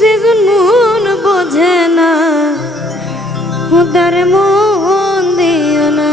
যেজন মন বোঝে না উদার মন দিও না।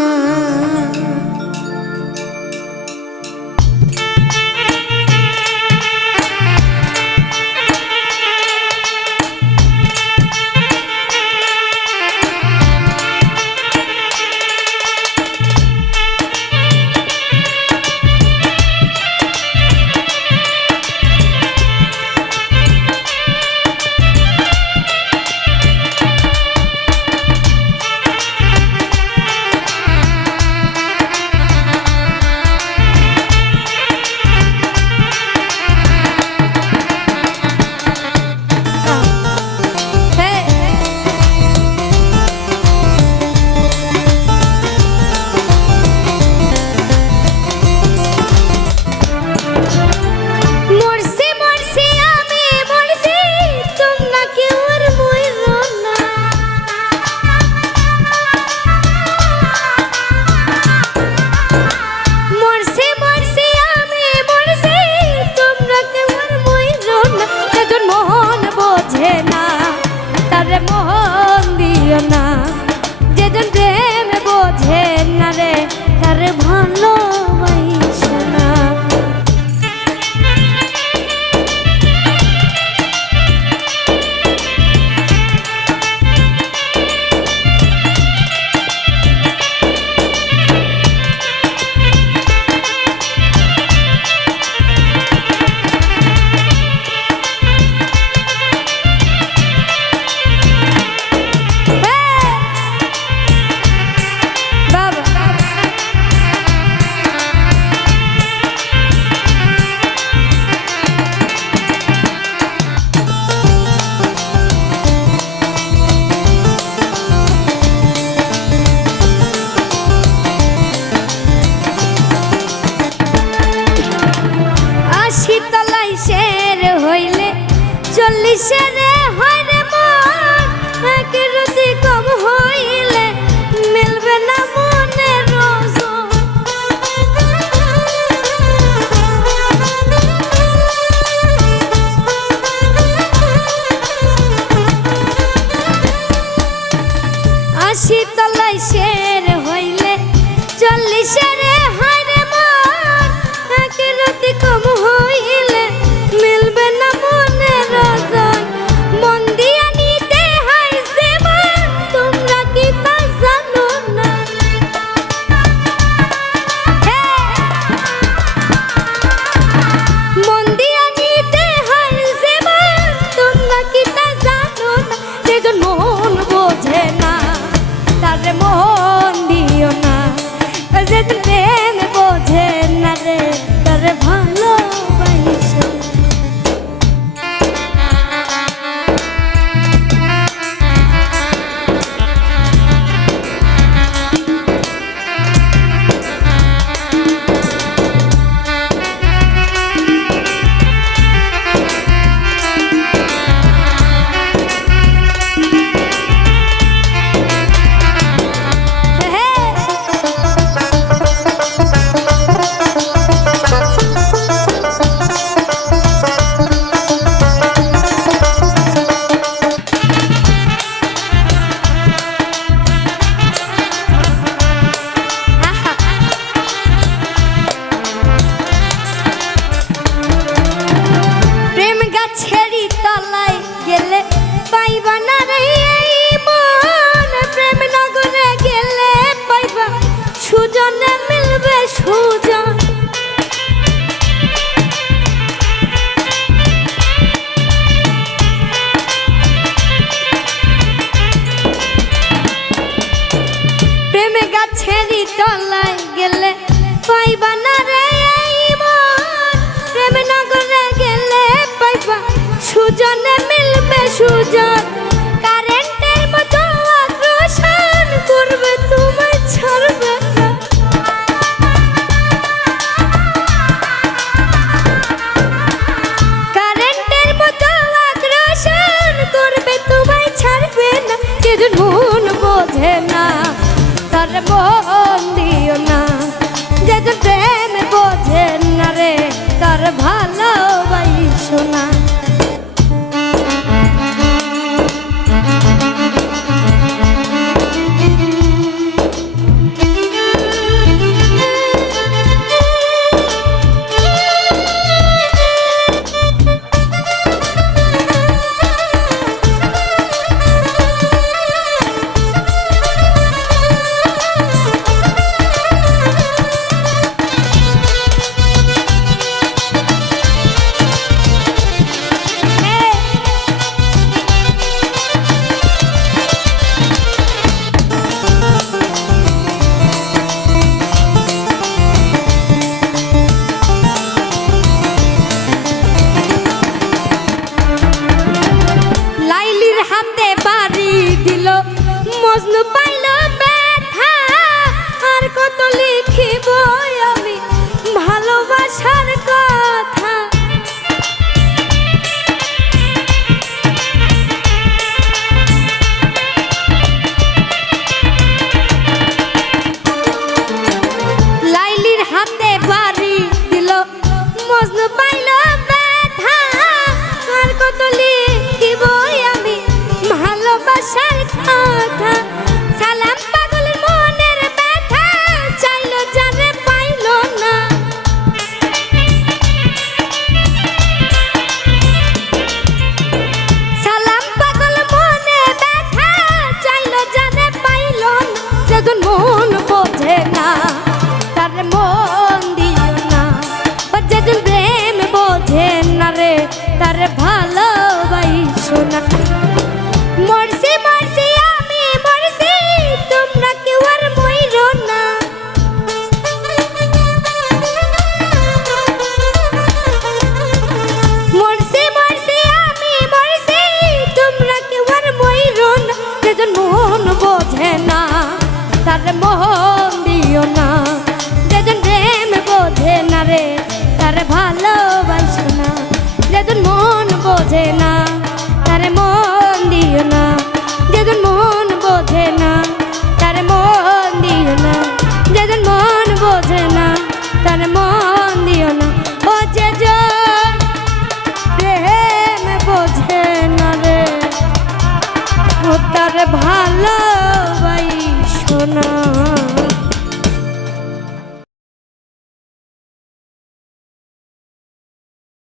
চল্লিশেরে হয় রে মন, এক রতি কম হইলে মিলবে না মনের ওজন। 80 তলায় শের হইলে চল্লিশেরে হয় রে মন, এক রতি কম হইলে মিলবে না মনের ওজন। মন দিয়া নিতে হয় জীবন, তোমরা কি তা জানো না? মন দিয়া নিতে হয় জীবন, তোমরা কি তা জানো না? যেজন মন বোঝে না তারে মন দিও না, যেজন প্রেম বোঝে না রে তারে ভালোবাসো। পাইবা না রে এই মন, প্রেম নগরে গেলে পাইবা সুজনে মিলবে সুজন। প্রেমে গাছেরই তলায় গেলে পাইবা না রে এই মন, প্রেম নগরে গেলে পাইবা সুজনে মিলবে সুজন। কারেন্টের মতো আকর্ষণ করবে তোমায় ছাড়বে না, কারেন্টের মতো আকর্ষণ করবে তোমায় ছাড়বে না। যেজন মন বোঝে না তার মন দিও না, যেজন প্রেম বোঝে না রে তার ভালোবাসো না। মজনু পাইল ব্যথা আর কত লিখিব আমি ভালোবাসার কথা। লাইলির হাতে বাড়ি দিল মজনু পাইল ব্যথা আর কত লিখিব আমি ভালোবাসার কথা। সালাম পাগলের মনের ব্যথা চাইলো জানে পাইল না। সালাম পাগল মনে ব্যথা চাইলো জানে পাইল না। যেজন মন বোঝে না তার মন দিও না, ও যেজন প্রেম বোঝে না রে তার ভালোবাসো না। মরছি মরছি আমি মরছি তোমরা কেউ আর মইরো না। মরছি মরছি আমি মরছি তোমরা কেউ আর মইরো না। যেজন মন বোঝে না তার মন দিও না, যেজন প্রেম বোঝে না রে তার ভালোবাসো না। যেজন মন বোঝে না তার মন দিও না, যেজন মন বোঝে না তার মন দিও না, যেজন মন বোঝে না তার মন দিও না। ও যেজন প্রেম বোঝে না রে ও তার ভালোবাসো না।